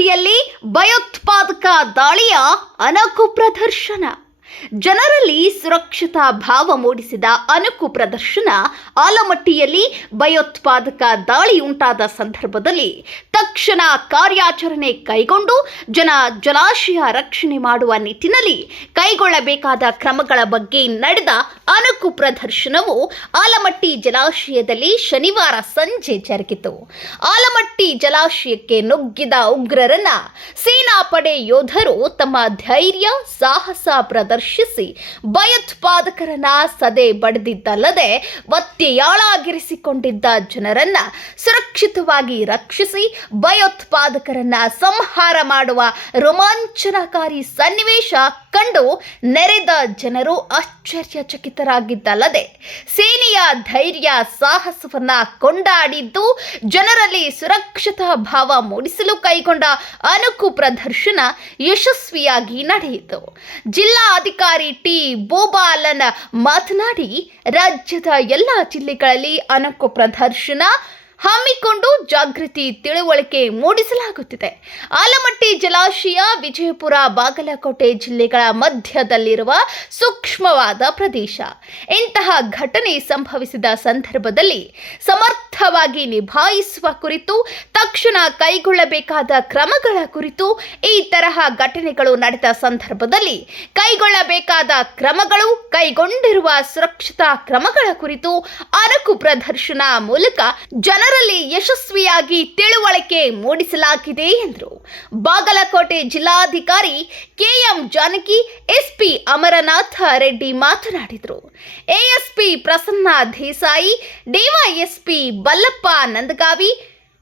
ಆಲಮಟ್ಟಿಯಲ್ಲಿ ಭಯೋತ್ಪಾದಕ ದಾಳಿಯ ಅಣಕು ಪ್ರದರ್ಶನ. ಜನರಲ್ಲಿ ಸುರಕ್ಷತಾ ಭಾವ ಮೂಡಿಸಿದ ಅಣಕು ಪ್ರದರ್ಶನ. ಆಲಮಟ್ಟಿಯಲ್ಲಿ ಭಯೋತ್ಪಾದಕ ದಾಳಿ ಉಂಟಾದ ಸಂದರ್ಭದಲ್ಲಿ ತಕ್ಷಣ ಕಾರ್ಯಾಚರಣೆ ಕೈಗೊಂಡು ಜಲಾಶಯ ರಕ್ಷಣೆ ಮಾಡುವ ನಿಟ್ಟಿನಲ್ಲಿ ಕೈಗೊಳ್ಳಬೇಕಾದ ಕ್ರಮಗಳ ಬಗ್ಗೆ ನಡೆದ ಅಣಕು ಪ್ರದರ್ಶನವು ಆಲಮಟ್ಟಿ ಜಲಾಶಯದಲ್ಲಿ ಶನಿವಾರ ಸಂಜೆ ಜರುಗಿತು. ಆಲಮಟ್ಟಿ ಜಲಾಶಯಕ್ಕೆ ನುಗ್ಗಿದ ಉಗ್ರರನ್ನ ಸೇನಾಪಡೆ ಯೋಧರು ತಮ್ಮ ಧೈರ್ಯ ಸಾಹಸ ಪ್ರದರ್ಶಿಸಿ ಭಯೋತ್ಪಾದಕರನ್ನ ಸದೆ ಬಡಿದಿದ್ದಲ್ಲದೆ ಒತ್ತೆಯಾಳಾಗಿರಿಸಿಕೊಂಡಿದ್ದ ಜನರನ್ನ ಸುರಕ್ಷಿತವಾಗಿ ರಕ್ಷಿಸಿ ಭಯೋತ್ಪಾದಕರನ್ನ ಸಂಹಾರ ಮಾಡುವ ರೋಮಾಂಚನಕಾರಿ ಸನ್ನಿವೇಶ ಕಂಡು ನೆರೆದ ಜನರು ಆಶ್ಚರ್ಯಚಕಿತರಾಗಿದ್ದಲ್ಲದೆ ಸೇನೆಯ ಧೈರ್ಯ ಸಾಹಸವನ್ನ ಕೊಂಡಾಡಿದ್ದು ಜನರಲ್ಲಿ ಸುರಕ್ಷತಾ ಭಾವ ಮೂಡಿಸಲು ಕೈಗೊಂಡ ಅಣಕು ಪ್ರದರ್ಶನ ಯಶಸ್ವಿಯಾಗಿ ನಡೆಯಿತು. ಜಿಲ್ಲಾಧಿಕಾರಿ ಟಿ ಬೋಬಾಲನ್ ಮಾತನಾಡಿ, ರಾಜ್ಯದ ಎಲ್ಲ ಜಿಲ್ಲೆಗಳಲ್ಲಿ ಅಣಕು ಪ್ರದರ್ಶನ ಹಮ್ಮಿಕೊಂಡು ಜಾಗೃತಿ ತಿಳುವಳಿಕೆ ಮೂಡಿಸಲಾಗುತ್ತಿದೆ. ಆಲಮಟ್ಟಿ ಜಲಾಶಯ ವಿಜಯಪುರ ಬಾಗಲಕೋಟೆ ಜಿಲ್ಲೆಗಳ ಮಧ್ಯದಲ್ಲಿರುವ ಸೂಕ್ಷ್ಮವಾದ ಪ್ರದೇಶ. ಇಂತಹ ಘಟನೆ ಸಂಭವಿಸಿದ ಸಂದರ್ಭದಲ್ಲಿ ಸಮರ್ಥವಾಗಿ ನಿಭಾಯಿಸುವ ಕುರಿತು ತಕ್ಷಣ ಕೈಗೊಳ್ಳಬೇಕಾದ ಕ್ರಮಗಳ ಕುರಿತು, ಈ ತರಹ ಘಟನೆಗಳು ನಡೆದ ಸಂದರ್ಭದಲ್ಲಿ ಕೈಗೊಳ್ಳಬೇಕಾದ ಕ್ರಮಗಳು, ಕೈಗೊಂಡಿರುವ ಸುರಕ್ಷತಾ ಕ್ರಮಗಳ ಕುರಿತು ಅಣಕು ಪ್ರದರ್ಶನ ಮೂಲಕ ಜನರಲ್ಲಿ ಯಶಸ್ವಿಯಾಗಿ ತಿಳುವಳಿಕೆ ಮೂಡಿಸಲಾಗಿದೆ ಎಂದರು. ಬಾಗಲಕೋಟೆ ಜಿಲ್ಲಾಧಿಕಾರಿ ಕೆಎಂ ಜಾನಕಿ, ಎಸ್ಪಿ ಅಮರನಾಥ ರೆಡ್ಡಿ ಮಾತನಾಡಿದರು. ASP Prasanna Desai, DYSP Ballappa Nandagavi,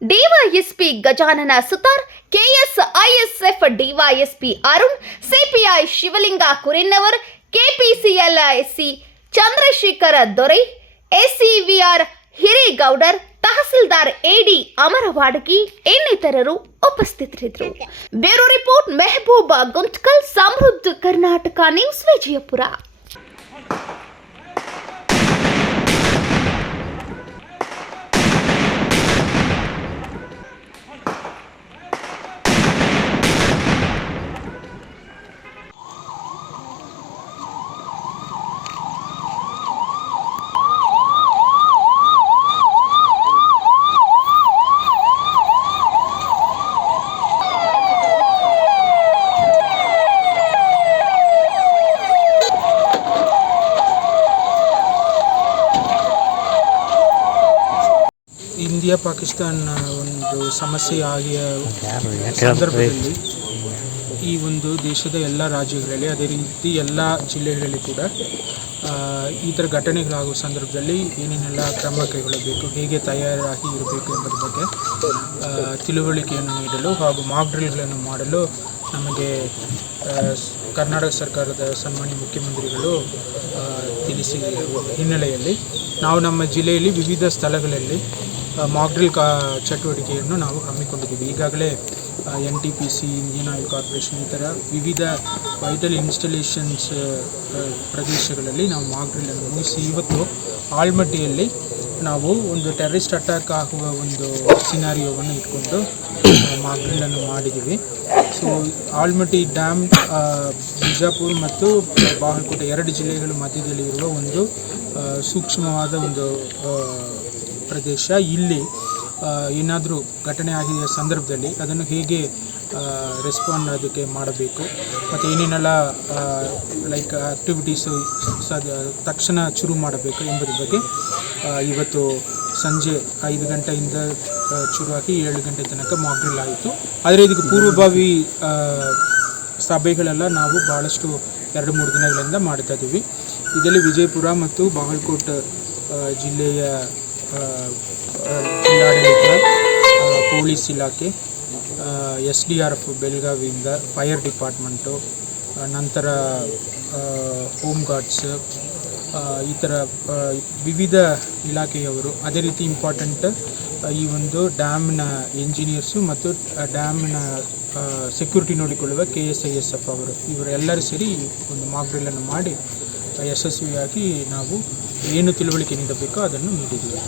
DYSP Gajanana Sutar, KSISF DYSP Arun, CPI Shivalinga Kurinnavar, KPCL SC Chandrashekhara Dorai, ACVR Hiregowdar, ತಹಸೀಲ್ದಾರ್ ಎಡಿ ಅಮರವಾಡಗಿ ಇನ್ನಿತರರು ಉಪಸ್ಥಿತರಿದ್ದರು. Bureau report Mehaboob Guntkal, Samruddha Karnataka news, Vijayapura. India Pakistan ಒಂದು ಸಮಸ್ಯೆ ಆಗಿಯ ಸಂದರ್ಭದಲ್ಲಿ ಈ ಒಂದು ದೇಶದ ಎಲ್ಲ ರಾಜ್ಯಗಳಲ್ಲಿ, ಅದೇ ರೀತಿ ಎಲ್ಲ ಜಿಲ್ಲೆಗಳಲ್ಲಿ ಕೂಡ ಈ ಥರ ಘಟನೆಗಳಾಗುವ ಸಂದರ್ಭದಲ್ಲಿ ಏನೇನೆಲ್ಲ ಕ್ರಮ ಕೈಗೊಳ್ಳಬೇಕು, ಹೇಗೆ ತಯಾರಾಗಿ ಇರಬೇಕು ಎಂಬುದರ ಬಗ್ಗೆ ತಿಳುವಳಿಕೆಯನ್ನು ನೀಡಲು ಹಾಗೂ ಮಾಕ್ ಡ್ರಿಲ್ಗಳನ್ನು ಮಾಡಲು ನಮಗೆ ಕರ್ನಾಟಕ ಸರ್ಕಾರದ ಸನ್ಮಾನ್ಯ ಮುಖ್ಯಮಂತ್ರಿಗಳು ತಿಳಿಸಿದ ಹಿನ್ನೆಲೆಯಲ್ಲಿ ನಾವು ನಮ್ಮ ಜಿಲ್ಲೆಯಲ್ಲಿ ವಿವಿಧ ಸ್ಥಳಗಳಲ್ಲಿ ಮಾಕ್ ಡ್ರಿಲ್ ಚಟುವಟಿಕೆಯನ್ನು ನಾವು ಹಮ್ಮಿಕೊಂಡಿದ್ದೀವಿ. ಈಗಾಗಲೇ NTPC, ಇಂಡಿಯನ್ ಆಯಿಲ್ ಕಾರ್ಪೊರೇಷನ್, ಈ ಥರ ವಿವಿಧ ವೈಟಲ್ ಇನ್ಸ್ಟಾಲೇಷನ್ಸ್ ಪ್ರದೇಶಗಳಲ್ಲಿ ನಾವು ಮಾಕ್ ಡ್ರಿಲ್ಲನ್ನು ಮುಗಿಸಿ ಇವತ್ತು ಆಲ್ಮಟ್ಟಿಯಲ್ಲಿ ನಾವು ಒಂದು ಟೆರರಿಸ್ಟ್ ಅಟ್ಯಾಕ್ ಆಗುವ ಒಂದು ಸಿನಾರಿಯೋವನ್ನು ಇಟ್ಕೊಂಡು ಮಾಕ್ ಡ್ರಿಲ್ಲನ್ನು ಮಾಡಿದ್ದೀವಿ. ಸೊ ಆಲ್ಮಟ್ಟಿ ಡ್ಯಾಮ್, ಬಿಜಾಪುರ ಮತ್ತು ಬಾಗಲಕೋಟೆ ಎರಡು ಜಿಲ್ಲೆಗಳ ಮಧ್ಯದಲ್ಲಿ ಇರುವ ಒಂದು ಸೂಕ್ಷ್ಮವಾದ ಒಂದು ಪ್ರದೇಶ. ಇಲ್ಲಿ ಏನಾದರೂ ಘಟನೆ ಆಗಿದ ಸಂದರ್ಭದಲ್ಲಿ ಅದನ್ನು ಹೇಗೆ ರೆಸ್ಪಾಂಡ್ ಅದಕ್ಕೆ ಮಾಡಬೇಕು ಮತ್ತು ಏನೇನೆಲ್ಲ ಲೈಕ್ ಆ್ಯಕ್ಟಿವಿಟೀಸು ತಕ್ಷಣ ಶುರು ಮಾಡಬೇಕು ಎಂಬುದ್ರ ಬಗ್ಗೆ ಇವತ್ತು ಸಂಜೆ 5 ಗಂಟೆಯಿಂದ ಶುರುವಾಗಿ 7 ಗಂಟೆ ತನಕ ಮಾಕ್ ಡ್ರಿಲ್ ಆಯಿತು. ಆದರೆ ಇದಕ್ಕೆ ಪೂರ್ವಭಾವಿ ಸಭೆಗಳೆಲ್ಲ ನಾವು ಭಾಳಷ್ಟು 2-3 ದಿನಗಳಿಂದ ಮಾಡ್ತಾ ಇದ್ದೀವಿ. ಇದರಲ್ಲಿ ವಿಜಯಪುರ ಮತ್ತು ಬಾಗಲಕೋಟೆ ಜಿಲ್ಲೆಯ ಜಿಲ್ಲಾಡಳಿತ, ಪೊಲೀಸ್ ಇಲಾಖೆ, SDRF ಬೆಳಗಾವಿಯಿಂದ, ಫೈರ್ ಡಿಪಾರ್ಟ್ಮೆಂಟು, ನಂತರ ಹೋಮ್ ಗಾರ್ಡ್ಸ್, ಈ ಥರ ವಿವಿಧ ಇಲಾಖೆಯವರು, ಅದೇ ರೀತಿ ಇಂಪಾರ್ಟೆಂಟ್ ಈ ಒಂದು ಡ್ಯಾಮ್ನ ಎಂಜಿನಿಯರ್ಸು ಮತ್ತು ಡ್ಯಾಮ್ನ ಸೆಕ್ಯೂರಿಟಿ ನೋಡಿಕೊಳ್ಳುವ KSISF ಅವರು, ಇವರೆಲ್ಲರೂ ಸೇರಿ ಒಂದು ಮಾಕ್ ಡ್ರಿಲ್ಲನ್ನು ಮಾಡಿ ಯಶಸ್ವಿಯಾಗಿ ನಾವು ಏನು ತಿಳುವಳಿಕೆ ನೀಡಬೇಕೋ ಅದನ್ನು ನೀಡಿದ್ದೀವಿ.